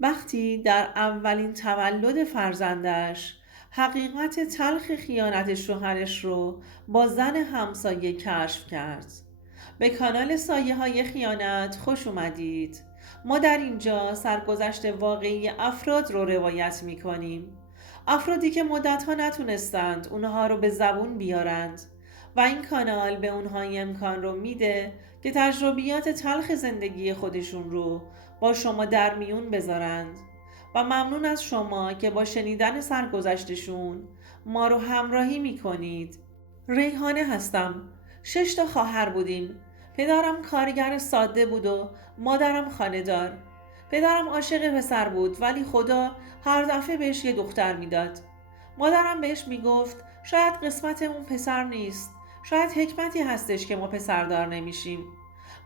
وقتی در اولین تولد فرزندش حقیقت تلخ خیانت شوهرش رو با زن همسایه کشف کرد. به کانال سایه های خیانت خوش اومدید. ما در اینجا سرگذشت واقعی افراد رو روایت می کنیم. افرادی که مدتها نتونستند اونها رو به زبون بیارند و این کانال به اونها امکان رو میده که تجربیات تلخ زندگی خودشون رو با شما در میون بذارند و ممنون از شما که با شنیدن سرگذشتشون ما رو همراهی میکنید. ریحانه هستم. 6 تا خواهر بودیم. پدرم کارگر ساده بود و مادرم خانه‌دار. پدرم عاشق پسر بود ولی خدا هر دفعه بهش یه دختر میداد. مادرم بهش میگفت شاید قسمتمون پسر نیست. شاید حکمتی هستش که ما پسردار نمیشیم.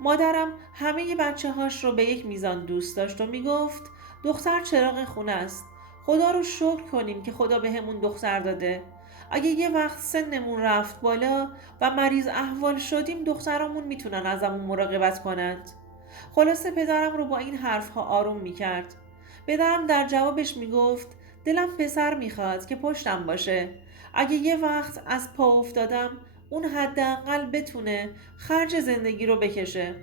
مادرم همه بچه هاش رو به یک میزان دوست داشت و میگفت دختر چراغ خونه است. خدا رو شکر کنیم که خدا به همون دختر داده. اگه یه وقت سنمون رفت بالا و مریض احوال شدیم دخترامون میتونن ازمون مراقبت کنند. خلاصه پدرم رو با این حرفها آروم میکرد. پدرم در جوابش میگفت دلم پسر میخواد که پشتم باشه. اگه یه وقت از پا افتادم اون حداقل بتونه خرج زندگی رو بکشه.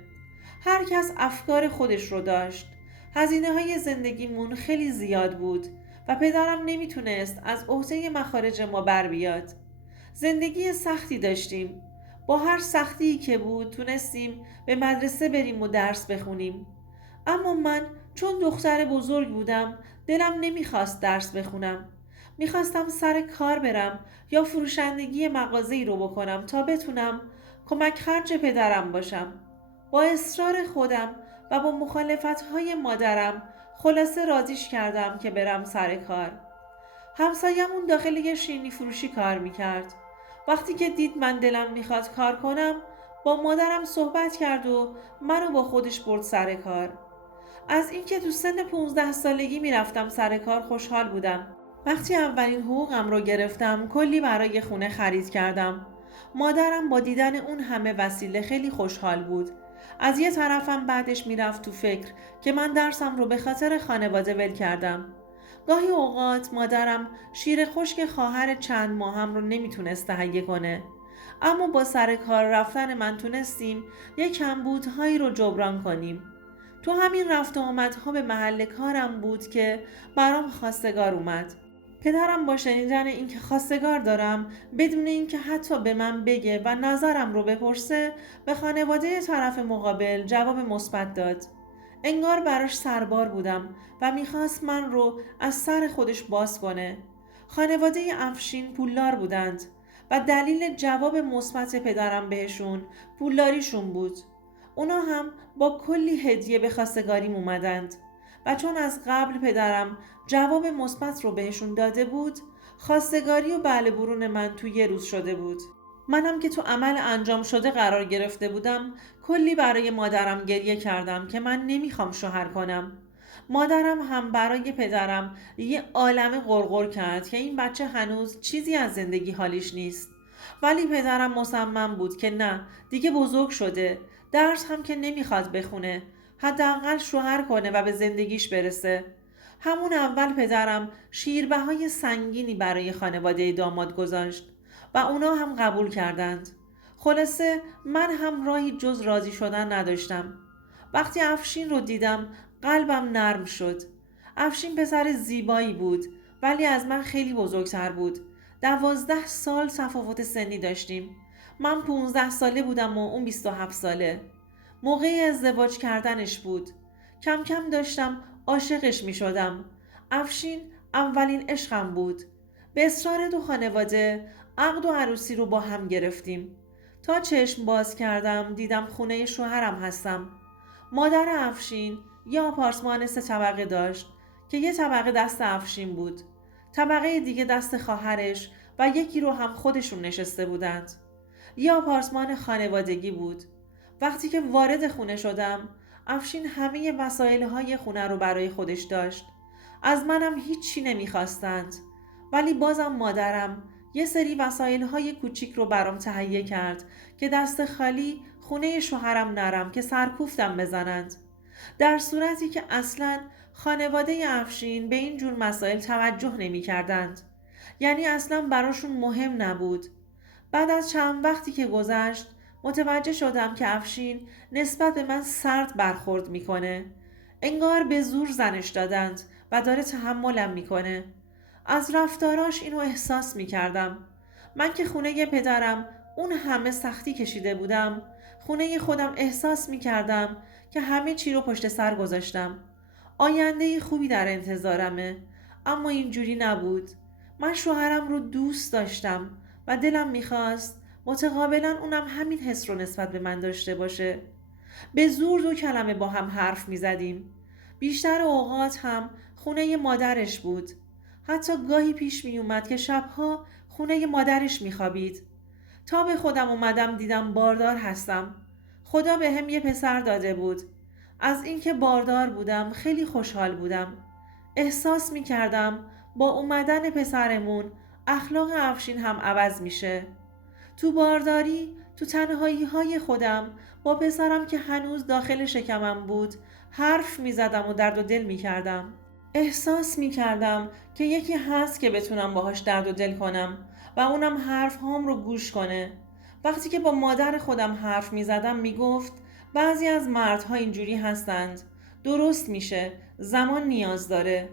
هر کس افکار خودش رو داشت. هزینه های زندگیمون خیلی زیاد بود و پدرم نمیتونست از عهده مخارج ما بر بیاد. زندگی سختی داشتیم. با هر سختی که بود تونستیم به مدرسه بریم و درس بخونیم. اما من چون دختر بزرگ بودم دلم نمیخواست درس بخونم. میخواستم سر کار برم یا فروشندگی مغازه‌ای رو بکنم تا بتونم کمک خرج پدرم باشم. با اصرار خودم و با مخالفت‌های مادرم خلاصه راضیش کردم که برم سر کار. همسایه‌مون داخل یه شیرینی فروشی کار میکرد. وقتی که دید من دلم میخواد کار کنم با مادرم صحبت کرد و منو با خودش برد سر کار. از اینکه تو سن 15 سالگی میرفتم سر کار خوشحال بودم. وقتی اولین حقوقم رو گرفتم کلی برای خونه خرید کردم. مادرم با دیدن اون همه وسیله خیلی خوشحال بود. از یه طرفم بعدش میرفت تو فکر که من درسم رو به خاطر خانواده ول کردم. گاهی اوقات مادرم شیر خشک خواهر چند ماهم رو نمیتونست تهیه کنه. اما با سر کار رفتن من تونستیم یک کمبودهایی رو جبران کنیم. تو همین رفت و آمدها به محل کارم بود که برام خواستگار اومد. پدرم با شنیدن اینکه خواستگار دارم بدون اینکه حتی به من بگه و نظرم رو بپرسه به خانواده طرف مقابل جواب مثبت داد. انگار براش سربار بودم و میخواست من رو از سر خودش باز کنه. خانواده افشین پولدار بودند و دلیل جواب مثبت پدرم بهشون پولداریشون بود. اونا هم با کلی هدیه به خواستگاریم اومدند و چون از قبل پدرم جواب مثبت رو بهشون داده بود خواستگاری و بله برون من تو یه روز شده بود. منم که تو عمل انجام شده قرار گرفته بودم کلی برای مادرم گریه کردم که من نمیخوام شوهر کنم. مادرم هم برای پدرم یه عالمه غرغر کرد که این بچه هنوز چیزی از زندگی حالیش نیست. ولی پدرم مصمم بود که نه دیگه بزرگ شده، درس هم که نمیخواد بخونه، حداقل شوهر کنه و به زندگیش برسه. همون اول پدرم شیربهای سنگینی برای خانواده داماد گذاشت و اونا هم قبول کردند. خلاصه من هم راهی جز راضی شدن نداشتم. وقتی افشین رو دیدم قلبم نرم شد. افشین پسر زیبایی بود ولی از من خیلی بزرگتر بود. 12 سال تفاوت سنی داشتیم. من 15 ساله بودم و اون 27 ساله. موقع ازدواج کردنش بود. کم کم داشتم عاشقش می شدم. افشین اولین عشقم بود. به اصرار دو خانواده عقد و عروسی رو با هم گرفتیم. تا چشم باز کردم دیدم خونه شوهرم هستم. مادر افشین یه آپارتمان 3 طبقه داشت که یه طبقه دست افشین بود. طبقه دیگه دست خواهرش و یکی رو هم خودشون نشسته بودند. یه آپارتمان خانوادگی بود. وقتی که وارد خونه شدم افشین همه وسایل‌های خونه رو برای خودش داشت. از منم هیچی نمیخواستند. ولی بازم مادرم یه سری وسایل‌های کوچیک رو برام تهیه کرد که دست خالی خونه شوهرم نرم که سرکوفتم بزنند. در صورتی که اصلاً خانواده افشین به این جور مسائل توجه نمی کردند. یعنی اصلا براشون مهم نبود. بعد از چند وقتی که گذشت متوجه شدم که افشین نسبت به من سرد برخورد میکنه. انگار به زور زنش دادند و داره تحملم میکنه. از رفتاراش اینو احساس میکردم. من که خونه پدرم اون همه سختی کشیده بودم، خونه خودم احساس میکردم که همه چی رو پشت سر گذاشتم. آینده خوبی در انتظارمه، اما اینجوری نبود. من شوهرم رو دوست داشتم و دلم میخواست متقابلا اونم همین حس رو نسبت به من داشته باشه. به زور 2 کلمه با هم حرف میزدیم. بیشتر اوقات هم خونه مادرش بود. حتی گاهی پیش می اومد که شبها خونه مادرش میخوابید. تا به خودم اومدم دیدم باردار هستم. خدا به هم یه پسر داده بود. از اینکه باردار بودم خیلی خوشحال بودم. احساس می کردم با اومدن پسرمون اخلاق افشین هم عوض میشه. تو بارداری، تو تنهایی های خودم با پسرم که هنوز داخل شکمم بود حرف می زدم و درد و دل می کردم. احساس می کردم که یکی هست که بتونم باهاش درد و دل کنم و اونم حرف هام رو گوش کنه. وقتی که با مادر خودم حرف می زدم می گفت بعضی از مردها اینجوری هستند. درست میشه، زمان نیاز داره.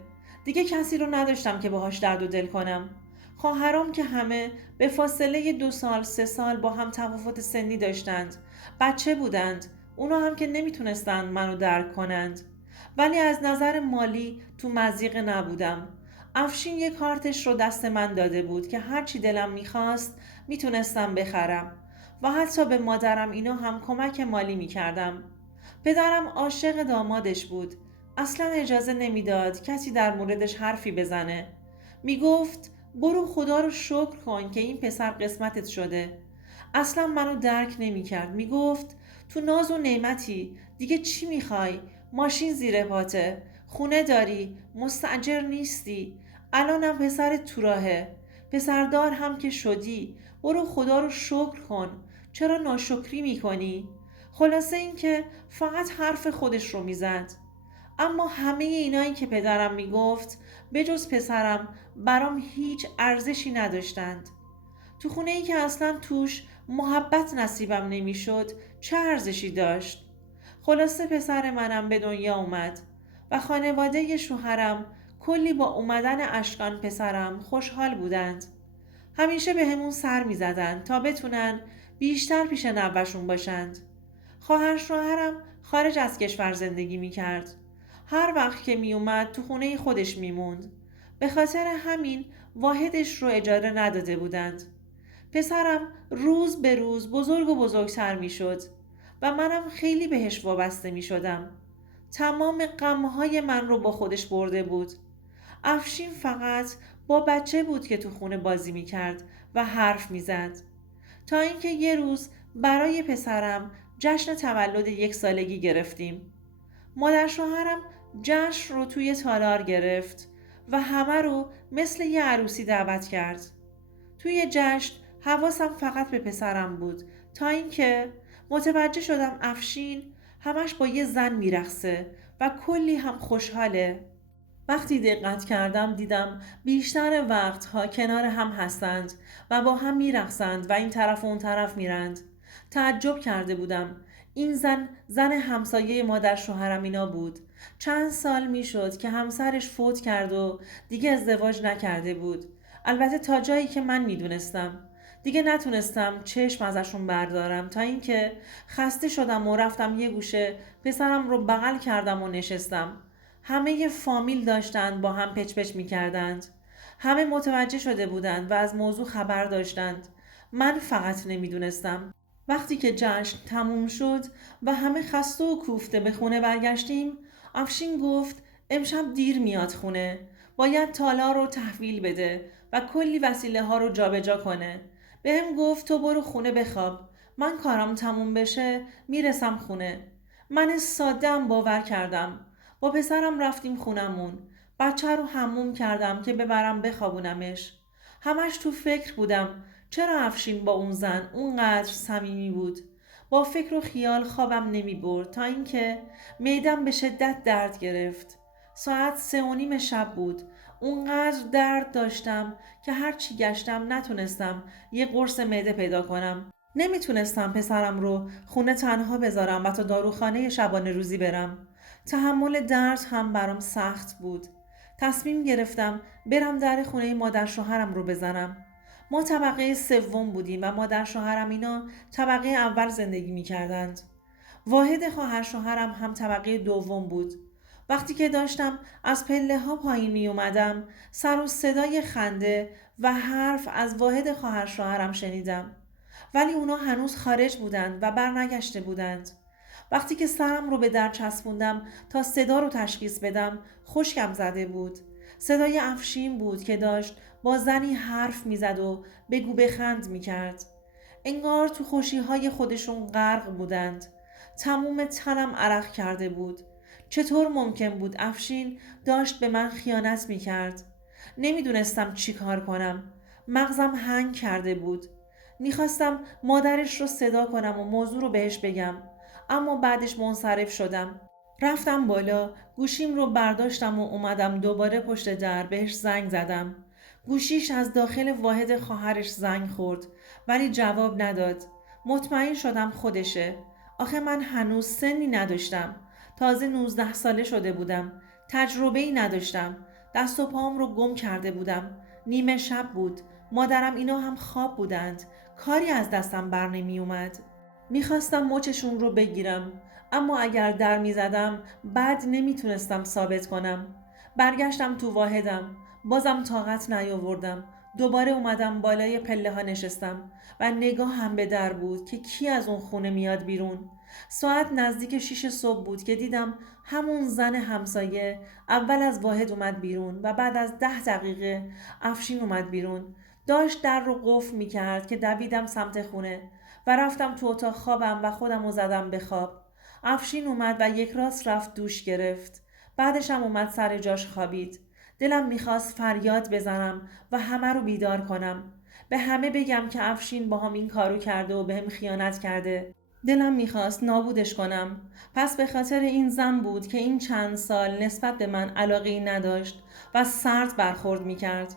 دیگه کسی رو نداشتم که باهاش درد و دل کنم. خواهرام که همه به فاصله 2 سال 3 سال با هم تفاوت سنی داشتند. بچه بودند. اونا هم که نمیتونستند منو درک کنند. ولی از نظر مالی تو مضیق نبودم. افشین یک کارتش رو دست من داده بود که هرچی دلم میخواست میتونستم بخرم و حتی به مادرم اینا هم کمک مالی میکردم. پدرم عاشق دامادش بود. اصلا اجازه نمیداد کسی در موردش حرفی بزنه. میگفت برو خدا رو شکر کن که این پسر قسمتت شده. اصلا منو درک نمیکرد. میگفت تو ناز و نعمتی، دیگه چی میخوای؟ ماشین زیر پاته، خونه داری، مستاجر نیستی، الانم پسرت تو راهه، پسردار هم که شدی، برو خدا رو شکر کن، چرا ناشکری میکنی؟ خلاصه این که فقط حرف خودش رو میزد. اما همه اینایی که پدرم میگفت به جز پسرم برام هیچ ارزشی نداشتند. تو خونه ای که اصلا توش محبت نصیبم نمیشد چه ارزشی داشت؟ خلاصه پسر منم به دنیا اومد و خانواده شوهرم کلی با اومدن اشکان پسرم خوشحال بودند. همیشه به همون سر می زدن تا بتونن بیشتر پیش نوه‌شون باشند. خواهر شوهرم خارج از کشور زندگی می کرد. هر وقت که می اومد تو خونه خودش می موند. به خاطر همین واحدش رو اجاره نداده بودند. پسرم روز به روز بزرگ و بزرگتر می شد و منم خیلی بهش وابسته می شدم. تمام غمهای من رو با خودش برده بود. افشین فقط با بچه بود که تو خونه بازی می کرد و حرف می زد. تا اینکه یه روز برای پسرم جشن تولد 1 سالگی گرفتیم. مادر شوهرم جشن رو توی تالار گرفت و همه رو مثل یه عروسی دعوت کرد. توی جشن حواسم فقط به پسرم بود تا اینکه متوجه شدم افشین همش با یه زن میرقصه و کلی هم خوشحاله. وقتی دقت کردم دیدم بیشتر وقتها کنار هم هستند و با هم میرقصند و این طرف و اون طرف میرند. تعجب کرده بودم. این زن همسایه مادر شوهرم اینا بود. چند سال میشد که همسرش فوت کرد و دیگه ازدواج نکرده بود. البته تا جایی که من میدونستم. دیگه نتونستم چشم ازشون بردارم تا اینکه خسته شدم و رفتم یه گوشه پسرم رو بغل کردم و نشستم. همه فامیل داشتند با هم پچ پچ می کردند. همه متوجه شده بودند و از موضوع خبر داشتند. من فقط نمیدونستم. وقتی که جشن تموم شد و همه خسته و کوفته به خونه برگشتیم، افشین گفت امشب دیر میاد خونه. باید تالار رو تحویل بده و کلی وسیله ها رو جابجا کنه. بهم گفت تو برو خونه بخواب. من کارم تموم بشه میرسم خونه. من ساده‌ام باور کردم. با پسرم رفتیم خونمون. بچه رو حموم کردم که ببرم بخوابونمش. همش تو فکر بودم چرا افشین با اون زن اونقدر صمیمی بود. با فکر و خیال خوابم نمی برد تا اینکه معدم به شدت درد گرفت. ساعت 3:30 شب بود. اونقدر درد داشتم که هر چی گشتم نتونستم یه قرص معده پیدا کنم. نمیتونستم پسرم رو خونه تنها بذارم و تا داروخانه شبانه روزی برم. تحمل درد هم برام سخت بود. تصمیم گرفتم برم در خونه مادر شوهرم رو بزنم. ما طبقه سوم بودیم و مادر شوهرم اینا طبقه اول زندگی میکردند. واحد خواهر شوهرم هم طبقه دوم بود. وقتی که داشتم از پله ها پایین می اومدم سر و صدای خنده و حرف از واحد خواهر شوهرم شنیدم. ولی اونا هنوز خارج بودند و برنگشته بودند. وقتی که سرم رو به در چسبوندم تا صدا رو تشخیص بدم خشکم زده بود. صدای افشین بود که داشت با زنی حرف میزد و بگو بخند میکرد. انگار تو خوشیهای خودشون غرق بودند. تموم تنم عرق کرده بود. چطور ممکن بود افشین داشت به من خیانت میکرد؟ نمیدونستم چی کار کنم. مغزم هنگ کرده بود. میخواستم مادرش رو صدا کنم و موضوع رو بهش بگم، اما بعدش منصرف شدم. رفتم بالا، گوشیم رو برداشتم و اومدم دوباره پشت در بهش زنگ زدم. گوشیش از داخل واحد خواهرش زنگ خورد ولی جواب نداد. مطمئن شدم خودشه. آخه من هنوز سنی نداشتم. تازه 19 ساله شده بودم. تجربه‌ای نداشتم. دست و پام رو گم کرده بودم. نیمه شب بود. مادرم اینا هم خواب بودند. کاری از دستم بر نمی اومد. میخواستم مچشون رو بگیرم، اما اگر در میزدم بعد نمیتونستم ثابت کنم. برگشتم تو واحدم. بازم طاقت نیاوردم. دوباره اومدم بالای پله ها نشستم و نگاه هم به در بود که کی از اون خونه میاد بیرون. ساعت نزدیک 6 صبح بود که دیدم همون زن همسایه اول از واحد اومد بیرون و بعد از 10 دقیقه افشین اومد بیرون. داشت در رو قفل میکرد که دویدم سمت خونه و رفتم تو اتاق خوابم و خودم رو زدم به خواب. افشین اومد و یک راست رفت دوش گرفت. بعدش هم اومد سر جاش خوابید. دلم میخواست فریاد بزنم و همه رو بیدار کنم. به همه بگم که افشین با هم این کارو کرده و بهم خیانت کرده. دلم میخواست نابودش کنم. پس به خاطر این زن بود که این چند سال نسبت به من علاقه‌ای نداشت و سرد برخورد میکرد.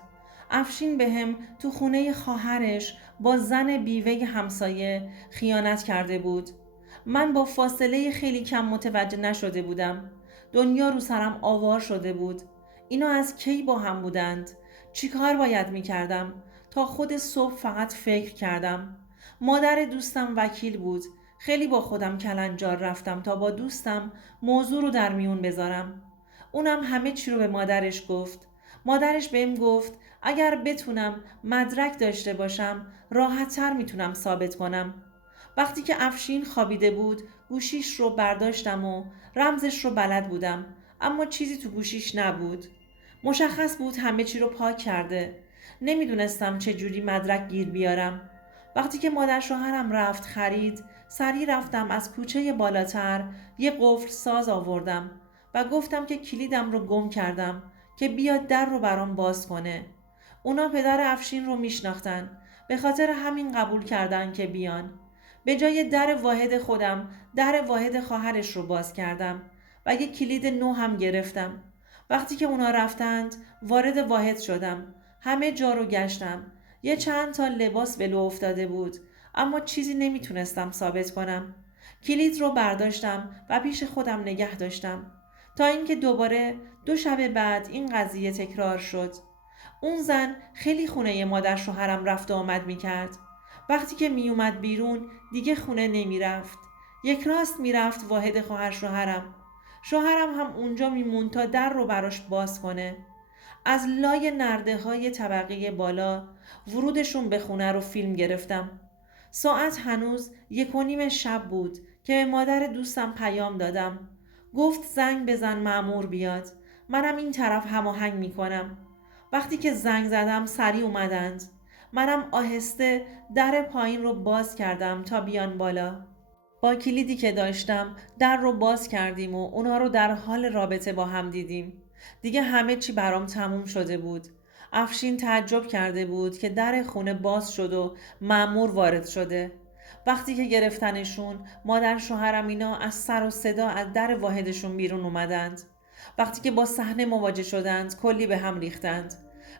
افشین بهم تو خونه خواهرش با زن بیوه همسایه خیانت کرده بود. من با فاصله خیلی کم متوجه نشده بودم. دنیا رو سرم آوار شده بود. اینا از کی با هم بودند؟ چی کار باید میکردم؟ تا خود صبح فقط فکر کردم. مادر دوستم وکیل بود. خیلی با خودم کلنجار رفتم تا با دوستم موضوع رو در میون بذارم. اونم همه چی رو به مادرش گفت. مادرش بهم گفت اگر بتونم مدرک داشته باشم راحت‌تر میتونم ثابت کنم. وقتی که افشین خوابیده بود گوشیش رو برداشتم و رمزش رو بلد بودم، اما چیزی تو گوشیش نبود. مشخص بود همه چی رو پاک کرده. نمیدونستم چه جوری مدرک گیر بیارم. وقتی که مادر شوهرم رفت خرید سریع رفتم از کوچه بالاتر یه قفل ساز آوردم و گفتم که کلیدم رو گم کردم که بیاد در رو برام باز کنه. اونا پدر افشین رو میشناختن، به خاطر همین قبول کردن که بیان. به جای در واحد خودم در واحد خواهرش رو باز کردم و یک کلید نو هم گرفتم. وقتی که اونا رفتند وارد واحد شدم. همه جا رو گشتم. یه چند تا لباس ولو افتاده بود، اما چیزی نمیتونستم ثابت کنم. کلید رو برداشتم و پیش خودم نگه داشتم تا اینکه دوباره 2 شب بعد این قضیه تکرار شد. اون زن خیلی خونه مادر شوهرم رفت و آمد میکرد. وقتی که میومد بیرون دیگه خونه نمیرفت. یک راست میرفت واحد خواهر شوهرم. شوهرم هم اونجا میمون تا در رو براش باز کنه. از لای نرده های طبقه بالا ورودشون به خونه رو فیلم گرفتم. ساعت هنوز 1:30 شب بود که به مادر دوستم پیام دادم. گفت زنگ بزن مأمور بیاد. منم این طرف هماهنگ میکنم. وقتی که زنگ زدم سریع اومدند. منم آهسته در پایین رو باز کردم تا بیان بالا. با کلیدی که داشتم در رو باز کردیم و اونا رو در حال رابطه با هم دیدیم. دیگه همه چی برام تموم شده بود. افشین تعجب کرده بود که در خونه باز شد و مأمور وارد شده. وقتی که گرفتنشون مادر شوهرم اینا از سر و صدا از در واحدشون بیرون اومدند. وقتی که با صحنه مواجه شدند کلی به هم ریختند.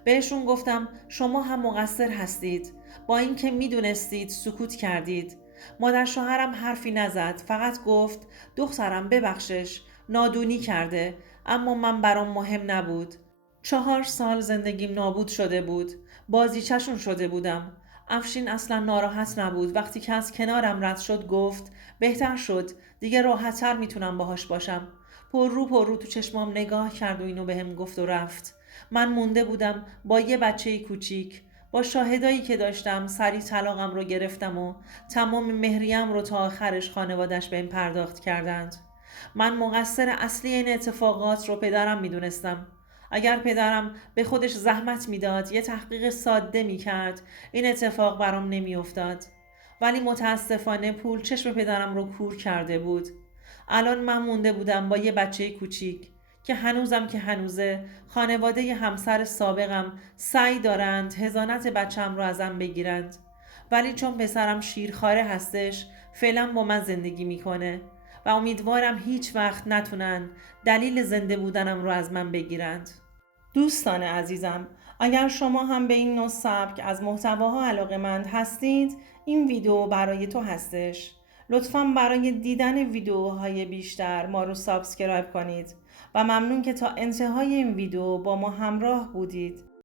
بهشون گفتم شما هم مقصر هستید. با اینکه میدونستید سکوت کردید. مادر شوهرم حرفی نزد، فقط گفت دخترم ببخشش، نادونی کرده، اما من برام مهم نبود. 4 سال زندگیم نابود شده بود. بازیچشون شده بودم. افشین اصلا ناراحت نبود. وقتی که از کنارم رد شد گفت بهتر شد، دیگه راحت‌تر میتونم باهاش باشم. پر رو تو چشمام نگاه کرد و اینو بهم گفت و رفت. من مونده بودم با یه بچه کوچیک. با شاهدایی که داشتم سریع طلاقم رو گرفتم و تمام مهریم رو تا آخرش خانوادش بهم پرداخت کردند. من مقصر اصلی این اتفاقات رو پدرم میدونستم. اگر پدرم به خودش زحمت میداد یه تحقیق ساده میکرد این اتفاق برام نمیافتاد. ولی متاسفانه پول چشم پدرم رو کور کرده بود. الان من مونده بودم با یه بچه کوچیک که هنوزم که هنوزه خانواده همسر سابقم سعی دارند هضانت بچم رو ازم بگیرند. ولی چون پسرم شیرخواره هستش فعلا با من زندگی میکنه و امیدوارم هیچ وقت نتونن دلیل زنده بودنم رو از من بگیرند. دوستان عزیزم، اگر شما هم به این نوع سبک از محتواها علاقه‌مند هستید، این ویدیو برای تو هستش. لطفاً برای دیدن ویدیوهای بیشتر ما رو سابسکرایب کنید و ممنون که تا انتهای این ویدیو با ما همراه بودید.